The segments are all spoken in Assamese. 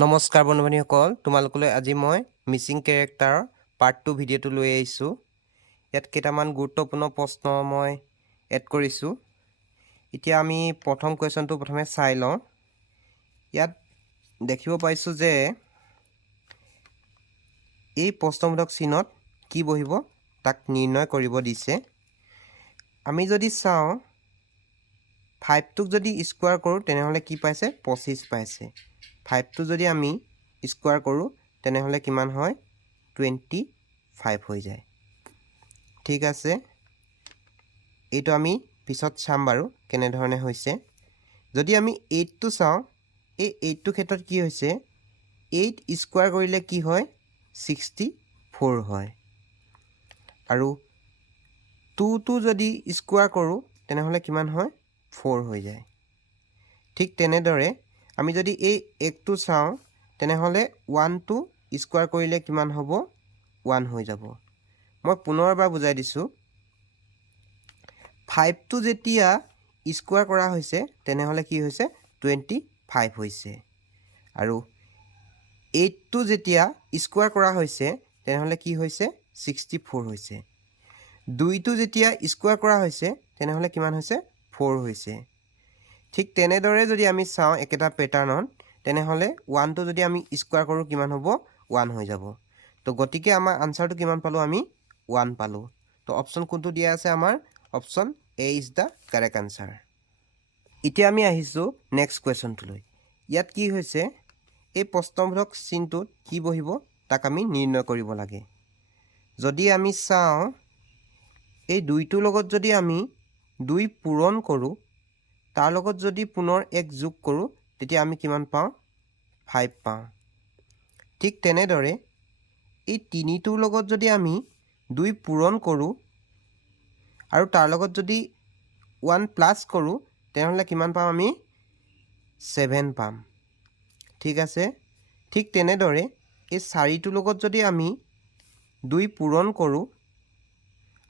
নমস্কাৰ বন্ধু-বান্ধৱীসকল, তোমালোকলৈ আজি মই মিচিং কেৰেক্টাৰৰ পাৰ্ট 2 ভিডিঅ'টো লৈ আহিছোঁ। ইয়াত কেইটামান গুৰুত্বপূৰ্ণ প্ৰশ্ন মই এড কৰিছোঁ। এতিয়া আমি প্ৰথম কুৱেশ্যনটো প্ৰথমে চাই লওঁ। ইয়াত দেখিব পাইছোঁ যে এই প্ৰশ্নবোধক চিহ্নত কি বহিব তাক নিৰ্ণয় কৰিব দিছে। আমি যদি চাওঁ 5টোক যদি স্কোৱাৰ কৰোঁ তেনেহ'লে কি পাইছে? 25 পাইছে। 5টো যদি আমি স্কোৱাৰ কৰোঁ তেনেহ'লে কিমান হয়? 25 হৈ যায়। ঠিক আছে, এইটো আমি পিছত চাম বাৰু কেনেধৰণে হৈছে। যদি আমি 8টো চাওঁ, এই 8টোৰ ক্ষেত্ৰত কি হৈছে? 8 স্কোৱাৰ কৰিলে কি হয়? 64 হয়। আৰু 2টো যদি স্কোৱাৰ কৰোঁ তেনেহ'লে কিমান হয়? 4 হৈ যায়। ঠিক তেনেদৰে আমি যদি এই 1টো চাওঁ তেনেহ'লে 1টো স্কোৱাৰ কৰিলে কিমান হ'ব? 1 হৈ যাব। মই পুনৰ এবাৰ বুজাই দিছোঁ। 5টো যেতিয়া স্কোৱাৰ কৰা হৈছে তেনেহ'লে কি হৈছে? 25 হৈছে। আৰু 8টো যেতিয়া স্কোৱাৰ কৰা হৈছে তেনেহ'লে কি হৈছে? 64 হৈছে। 2টো যেতিয়া স্কোৱাৰ কৰা হৈছে তেনেহ'লে কিমান হৈছে? 4 হৈছে। ঠিক তেনেদৰে যদি আমি চাওঁ একেটা পেটাৰ্ণত তেনেহ'লে 1টো যদি আমি স্কোৱাৰ কৰোঁ কিমান হ'ব? 1 হৈ যাব। তো গতিকে আমাৰ আনচাৰটো কিমান পালোঁ আমি? 1 পালোঁ। তো অপশ্যন কোনটো দিয়া আছে আমাৰ? Option A is the correct answer. এতিয়া আমি আহিছোঁ নেক্সট কুৱেশ্যনটোলৈ। ইয়াত কি হৈছে? এই প্ৰশ্নবোধক চিনটোত কি বহিব তাক আমি নিৰ্ণয় কৰিব লাগে। যদি আমি চাওঁ এই 2টোৰ লগত যদি আমি 2 পূৰণ কৰোঁ, তাৰ লগত যদি পুনৰ 1 যোগ কৰোঁ তেতিয়া আমি কিমান পাওঁ? 5 পাওঁ। ঠিক তেনেদৰে এই 3টোৰ লগত যদি আমি 2 পূৰণ কৰোঁ আৰু তাৰ লগত যদি 1 প্লাছ কৰোঁ তেনেহ'লে কিমান পাম আমি? 7 পাম। ঠিক আছে, ঠিক তেনেদৰে এই 4টোৰ লগত যদি আমি 2 পূৰণ কৰোঁ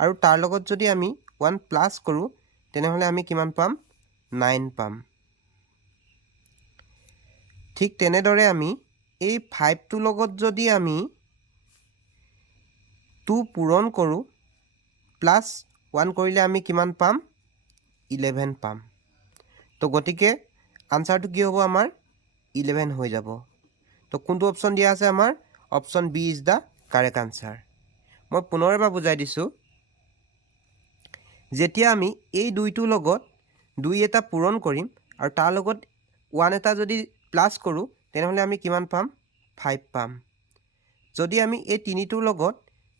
আৰু তাৰ লগত যদি আমি 1 প্লাছ কৰোঁ তেনেহ'লে আমি কিমান পাম? 9 পাম। ঠিক তেনেদৰে আমি এই 5টোৰ লগত যদি আমি 2 পূৰণ কৰোঁ প্লাছ 1 কৰিলে আমি কিমান পাম? 11 পাম। তো গতিকে আনচাৰটো কি হ'ব আমাৰ? 11 হৈ যাব। তো কোনটো অপশ্যন দিয়া আছে আমাৰ? Option B is the correct answer. মই পুনৰ এবাৰ বুজাই দিছোঁ। যেতিয়া আমি এই 2টোৰ লগত 2 এটা পূৰণ কৰিম আৰু তাৰ লগত 1 এটা যদি প্লাছ কৰোঁ তেনেহ'লে আমি কিমান পাম? 5 পাম। যদি আমি এই 3টোৰ লগত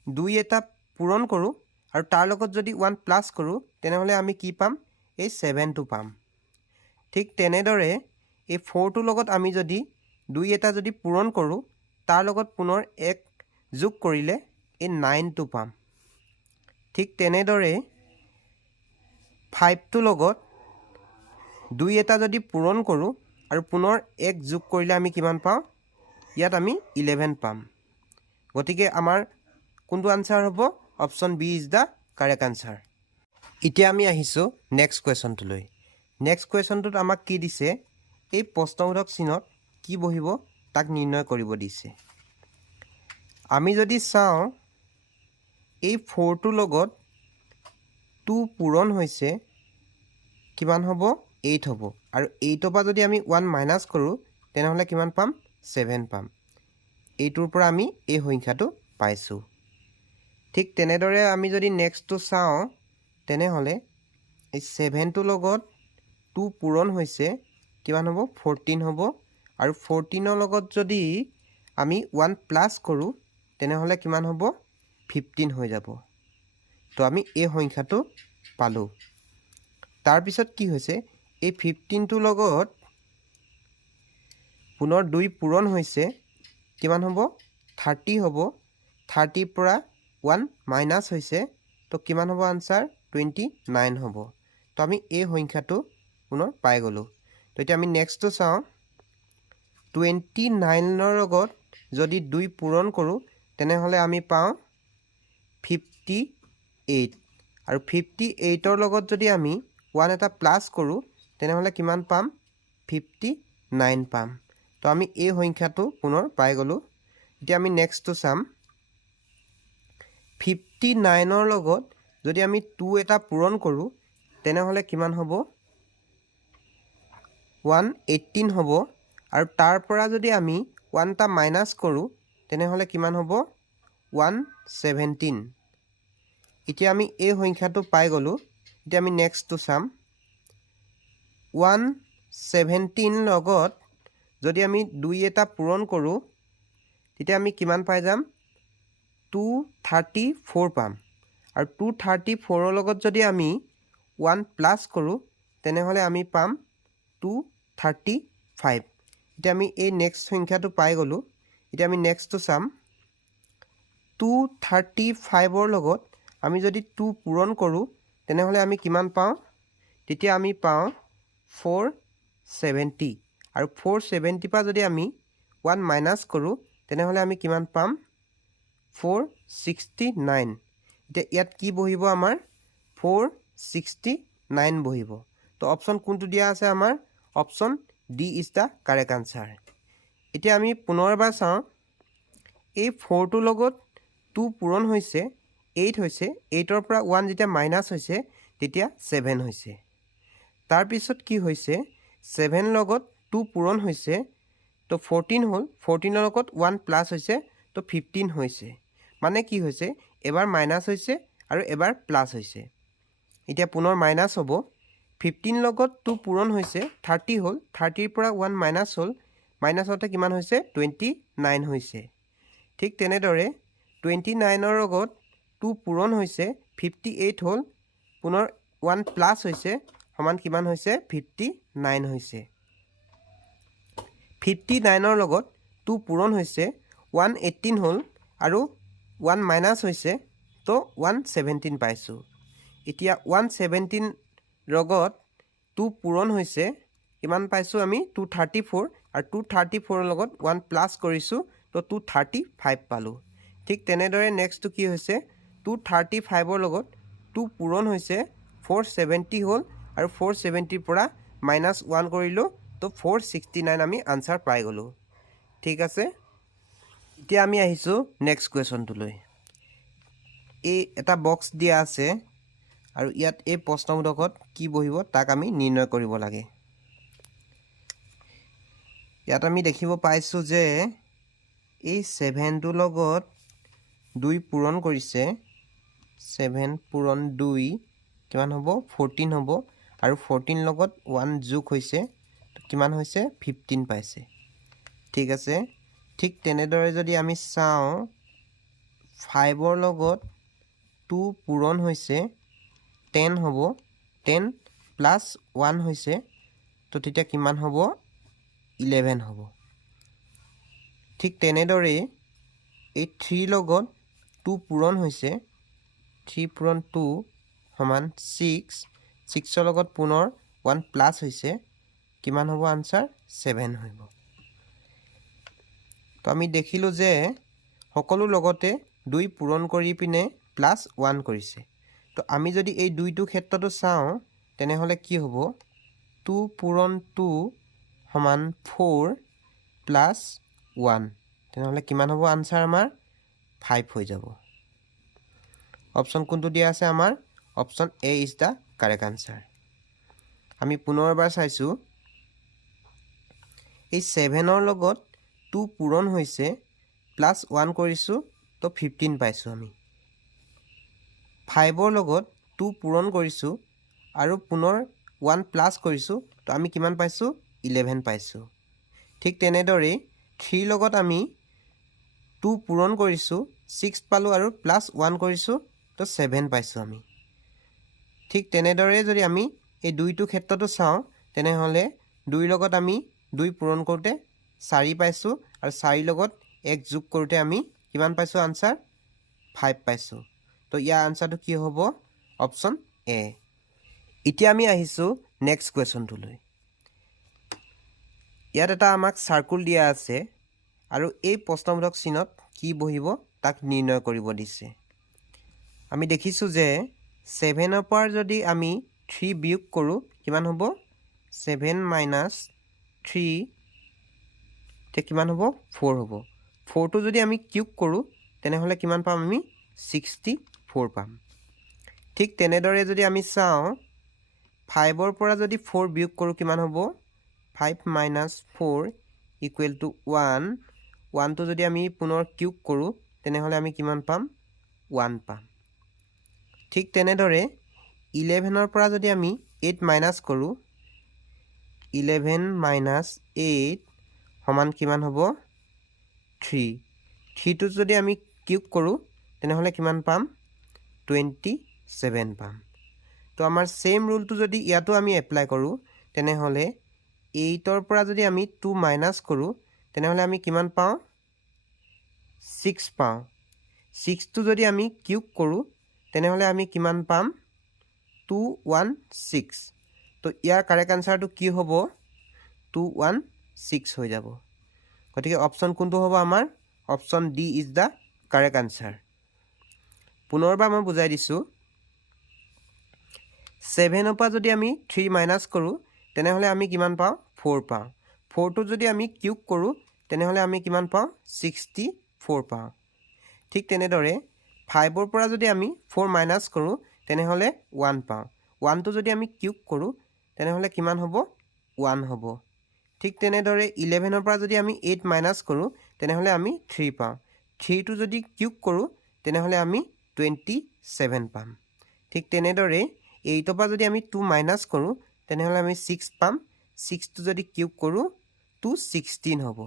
2 এটা পূৰণ কৰোঁ আৰু তাৰ লগত যদি 1 প্লাছ কৰোঁ তেনেহ'লে আমি কি পাম? এই 7টো পাম। ঠিক তেনেদৰে এই 4টোৰ লগত আমি যদি 2 এটা যদি পূৰণ কৰোঁ তাৰ লগত পুনৰ 1 যোগ কৰিলে এই 9টো পাম। ঠিক তেনেদৰে 5টোৰ লগত 2 এটা যদি পূৰণ কৰোঁ আৰু পুনৰ 1 যোগ কৰিলে আমি কিমান পাওঁ? ইয়াত আমি 11 পাম। গতিকে আমাৰ কোনটো আনচাৰ হ'ব? Option B is the correct answer. এতিয়া আমি আহিছোঁ নেক্সট কুৱেশ্যনটোলৈ। নেক্সট কুৱেশ্যনটোত আমাক কি দিছে? এই প্ৰশ্নবোধক চিহ্নত কি বহিব তাক নিৰ্ণয় কৰিব দিছে। আমি যদি চাওঁ এই 4টোৰ লগত 2 পূৰণ হৈছে কিমান হ'ব? 8 হ'ব। আৰু 8ৰ পৰা যদি আমি 1 মাইনাছ কৰোঁ তেনেহ'লে কিমান পাম? 7 পাম। এইটোৰ পৰা আমি এই সংখ্যাটো পাইছোঁ। ঠিক তেনেদৰে আমি যদি নেক্সটটো চাওঁ তেনেহ'লে এই 7টোৰ লগত 2 পূৰণ হৈছে কিমান হ'ব? 14 হ'ব। আৰু 14ৰ লগত যদি আমি 1 প্লাছ কৰোঁ তেনেহ'লে কিমান হ'ব? 15 হৈ যাব। তো আমি এই সংখ্যাটো পালোঁ। তাৰপিছত কি হৈছে? এই 15টোৰ লগত পুনৰ 2 পূৰণ হৈছে কিমান হ'ব? 30 হ'ব। 30ৰ পৰা 1 মাইনাছ হৈছে তো কিমান হ'ব আনচাৰ? 29 হ'ব। তো আমি এই সংখ্যাটো পুনৰ পাই গ'লোঁ। তো এতিয়া আমি নেক্সটটো চাওঁ। 29ৰ লগত যদি 2 পূৰণ কৰোঁ তেনেহ'লে আমি পাওঁ 58। আৰু 58ৰ লগত যদি আমি 1 এটা প্লাছ কৰোঁ তেনেহ'লে কিমান পাম? 59 পাম। তো তো আমি এই সংখ্যাটো পুনৰ পাই গ'লো এতিয়া আমি নেক্সটটো চাম 59 লগত যদি আমি 2 এটা পূৰণ কৰোঁ তেনেহ'লে কিমান হ'ব 118 হ'ব আৰু তাৰ পৰা যদি আমি 1 টা মাইনাছ কৰোঁ তেনেহ'লে কিমান হ'ব 117 এতিয়া আমি এই সংখ্যাটো পাই গ'লো এতিয়া আমি নেক্সটটো চাম 117 লগত যদি আমি 2 এটা পূৰণ কৰোঁ তেতিয়া আমি কিমান পাই যাম 234 পাম আৰু 234 লগত যদি আমি 1 প্লাছ কৰোঁ তেনেহ'লে আমি পাম 235 এতিয়া আমি এই নেক্সট সংখ্যাটো পাই গ'লো এতিয়া আমি নেক্সটটো চাম 235 লগত আমি যদি 2 পূৰণ কৰোঁ তেনেহ'লে আমি কিমান পাওঁ তেতিয়া আমি পাওঁ 470 আৰু 470 পৰা যদি আমি 1 মাইনাছ কৰোঁ তেনেহ'লে আমি কিমান পাম 469 এতিয়া ইয়াত কি বহিব আমাৰ 469 বহিব তো অপশ্যন কোনটো দিয়া আছে আমাৰ option D is the correct answer এতিয়া আমি পুনৰবাৰ চাওঁ এই 4টোৰ লগত 2 পূৰণ হৈছে 8 হৈছে 8ৰ পৰা 1 যেতিয়া মাইনাছ হৈছে তেতিয়া 7 হৈছে তাৰপিছত কি হৈছে 7 লগত 2 পূৰণ হৈছে তো 14 হ'ল 14ৰ লগত 1 প্লাছ হৈছে তো 15 হৈছে মানে কি হৈছে এবাৰ মাইনাছ হৈছে আৰু এবাৰ প্লাছ হৈছে এতিয়া পুনৰ মাইনাছ হ'ব 15 লগত 2 পূৰণ হৈছে 30 হ'ল 30ৰ পৰা 1 মাইনাছ হ'ল মাইনাছ হওঁতে কিমান হৈছে 29 হৈছে ঠিক তেনেদৰে 29ৰ লগত 2 পূৰণ হৈছে 58 হ'ল পুনৰ 1 প্লাছ হৈছে সমান কিমান হৈছে 59 হৈছে 59ৰ লগত 2 পূৰণ হৈছে 118 হ'ল আৰু 1 মাইনাছ হৈছে তো 117 পাইছোঁ এতিয়া 117 লগত 2 পূৰণ হৈছে কিমান পাইছোঁ আমি 234 আৰু 234ৰ লগত 1 প্লাছ কৰিছোঁ তো 235 পালোঁ ঠিক তেনেদৰে নেক্সটটো কি হৈছে 235ৰ লগত 2 পূৰণ হৈছে 470 হ'ল আৰু 470ৰ পৰা মাইনাছ 1 কৰিলোঁ তো 469 আমি আনচাৰ পাই গ'লোঁ ঠিক আছে এতিয়া আমি আহিছোঁ নেক্সট কুৱেশ্যনটোলৈ এই এটা বক্স দিয়া আছে আৰু ইয়াত এই প্ৰশ্নবোধকত কি বহিব তাক আমি নিৰ্ণয় কৰিব লাগে ইয়াত আমি দেখিব পাইছোঁ যে এই 7টোৰ লগত 2 পূৰণ কৰিছে 7 পূৰণ 2 কিমান হ'ব 14 হ'ব আৰু 14 লগত 1 যোগ হৈছে কিমান হৈছে 15 পাইছে ঠিক আছে ঠিক তেনেদৰে যদি আমি চাওঁ 5ৰ লগত 2 পূৰণ হৈছে 10 হ'ব 10 প্লাছ 1 হৈছে তো তেতিয়া কিমান হ'ব 11 হ'ব ঠিক তেনেদৰে এই 3 লগত 2 পূৰণ হৈছে 3 পূৰণ 2 সমান 6 6ৰ লগত পুনৰ 1 প্লাছ হৈছে কিমান হ'ব আনচাৰ 7 হ'ব তো আমি দেখিলোঁ যে সকলো লগতে 2 পূৰণ কৰি পিনে প্লাছ 1 কৰিছে তো আমি যদি এই 2টো ক্ষেত্ৰটো চাওঁ তেনেহ'লে কি হ'ব 2 পূৰণ 2 সমান 4 প্লাছ 1 তেনেহ'লে কিমান হ'ব আনচাৰ আমাৰ 5 হৈ যাব অপশ্যন কোনটো দিয়া আছে আমাৰ option A is the correct answer আমি পুনৰবাৰ চাইছোঁ এই 7ৰ লগত 2 পূৰণ হৈছে প্লাছ 1 কৰিছোঁ তো 15 পাইছোঁ আমি 5ৰ লগত 2 পূৰণ কৰিছোঁ আৰু পুনৰ 1 প্লাছ কৰিছোঁ তো আমি কিমান পাইছোঁ 11 পাইছোঁ ঠিক তেনেদৰে 3 লগত আমি 2 পূৰণ কৰিছোঁ 6 পালোঁ আৰু প্লাছ 1 কৰিছোঁ তো 7 পাইছোঁ আমি ঠিক তেনেদৰে যদি আমি এই 2টো ক্ষেত্ৰটো চাওঁ তেনেহ'লে 2 লগত আমি 2 পূৰণ কৰোঁতে 4 পাইছোঁ আৰু 4 লগত 1 যোগ কৰোঁতে আমি কিমান পাইছোঁ আনচাৰ 5 পাইছোঁ তো ইয়াৰ আনচাৰটো কি হ'ব অপশ্যন এ এতিয়া আমি আহিছোঁ নেক্সট কুৱেশ্যনটোলৈ ইয়াত এটা আমাক চাৰ্কুল দিয়া আছে আৰু এই প্ৰশ্নবোধক চিনত কি বহিব তাক নিৰ্ণয় কৰিব দিছে আমি দেখিছোঁ যে 7ৰ পৰা যদি আমি 3 বিয়োগ কৰোঁ কিমান হ'ব 7 - 3 তেতিয়া কিমান হ'ব 4 হ'ব 4টো যদি আমি কিউব কৰোঁ তেনেহ'লে কিমান পাম আমি 64 পাম ঠিক তেনেদৰে যদি আমি চাওঁ 5ৰ পৰা যদি 4 বিয়োগ কৰোঁ কিমান হ'ব 5 - 4 = 1 1টো যদি আমি পুনৰ কিউব কৰোঁ তেনেহ'লে আমি কিমান পাম 1 পাম ঠিক তেনেদৰে 11ৰ পৰা যদি আমি 8 মাইনাছ কৰোঁ 11 - 8 সমান কিমান হ'ব 3 3টো যদি আমি কিউব কৰোঁ তেনেহ'লে কিমান পাম 27 পাম তো আমাৰ সেম ৰুলটো যদি ইয়াতো আমি এপ্লাই কৰোঁ তেনেহ'লে 8ৰ পৰা যদি আমি 2 মাইনাছ কৰোঁ তেনেহ'লে আমি কিমান পাওঁ 6 পাওঁ 6টো যদি আমি কিউব কৰোঁ তেনেহ'লে আমি কিমান পাম 216 তো ইয়াৰ কাৰেক্ট আনসাৰটো কি হ'ব 216 হৈ যাব গতিকে অপশ্যন কোনটো হ'ব আমাৰ option D is the correct answer পুনৰবাৰ মই বুজাই দিছোঁ 7ৰ পৰা যদি আমি 3 মাইনাছ কৰোঁ তেনেহ'লে আমি কিমান পাওঁ 4 পাওঁ 4টো যদি আমি কিউব কৰোঁ তেনেহ'লে আমি কিমান পাওঁ 64 পাওঁ ঠিক তেনেদৰে 5ৰ পৰা যদি আমি 4 মাইনাছ কৰোঁ তেনেহ'লে 1 পাওঁ 1টো যদি আমি কিউব কৰোঁ তেনেহ'লে কিমান হ'ব 1 হ'ব ঠিক তেনেদৰে 11ৰ পৰা যদি আমি 8 মাইনাছ কৰোঁ তেনেহ'লে আমি 3 পাওঁ 3টো যদি কিউব কৰোঁ তেনেহ'লে আমি 27 পাম ঠিক তেনেদৰে 8ৰ পৰা যদি আমি 2 মাইনাছ কৰোঁ তেনেহ'লে আমি 6 পাম 6টো যদি কিউব কৰোঁ 216 হ'ব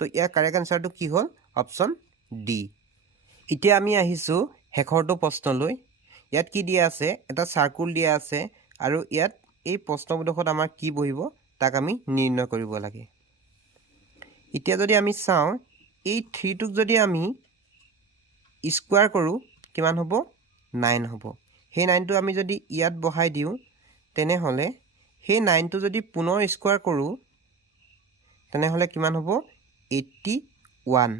তো ইয়াৰ কাৰেক্ট আনসাৰটো কি হ'ল অপশ্যন ডি এতিয়া আমি আহিছোঁ শেষৰটো প্ৰশ্নলৈ ইয়াত কি দিয়া আছে এটা সাৰ্কুল দিয়া আছে আৰু ইয়াত এই প্ৰশ্নবোধকত আমাৰ কি বহিব তাক আমি নিৰ্ণয় কৰিব লাগে এতিয়া যদি আমি চাওঁ এই 3টোক যদি আমি স্কোয়াৰ কৰোঁ কিমান হ'ব 9 হ'ব সেই 9টো আমি যদি ইয়াত বহাই দিওঁ তেনেহ'লে সেই 9টো যদি পুনৰ স্কোয়াৰ কৰোঁ তেনেহ'লে কিমান হ'ব 81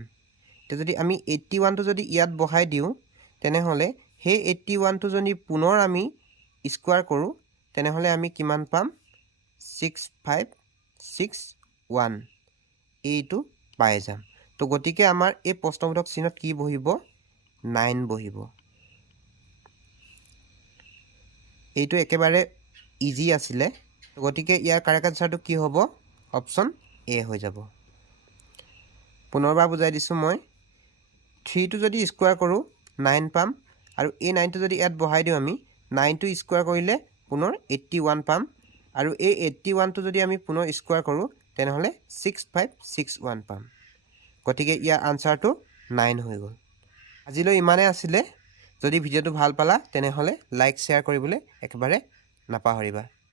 এতিয়া যদি আমি 81টো যদি ইয়াত বহাই দিওঁ তেনেহ'লে সেই 81টো যদি পুনৰ আমি স্কোয়াৰ কৰোঁ তেনেহ'লে আমি কিমান পাম 6561 এইটো পাই যাম তো গতিকে আমাৰ এই প্ৰশ্নবোধক চিহ্নত কি বহিব 9 বহিব এইটো একেবাৰে ইজি আছিলে গতিকে ইয়াৰ কাৰেক্ট আনসাৰটো কি হ'ব অপশ্যন এ হৈ যাব পুনৰবাৰ বুজাই দিছোঁ মই 3টো যদি স্কোয়াৰ কৰোঁ 9 পাম আৰু এই 9টো যদি ইয়াত বহাই দিওঁ আমি 9টো স্কোয়াৰ কৰিলে পুনৰ 81 পাম আৰু এই 81টো যদি আমি পুনৰ স্কোয়াৰ কৰোঁ তেনেহ'লে 6561 পাম গতিকে ইয়াৰ আনসাৰটো 9 হৈ গ'ল আজিলৈ ইমানে আছিলে যদি ভিডিঅ'টো ভাল পালা তেনেহ'লে লাইক শ্বেয়াৰ কৰিবলৈ একেবাৰে নাপাহৰিবা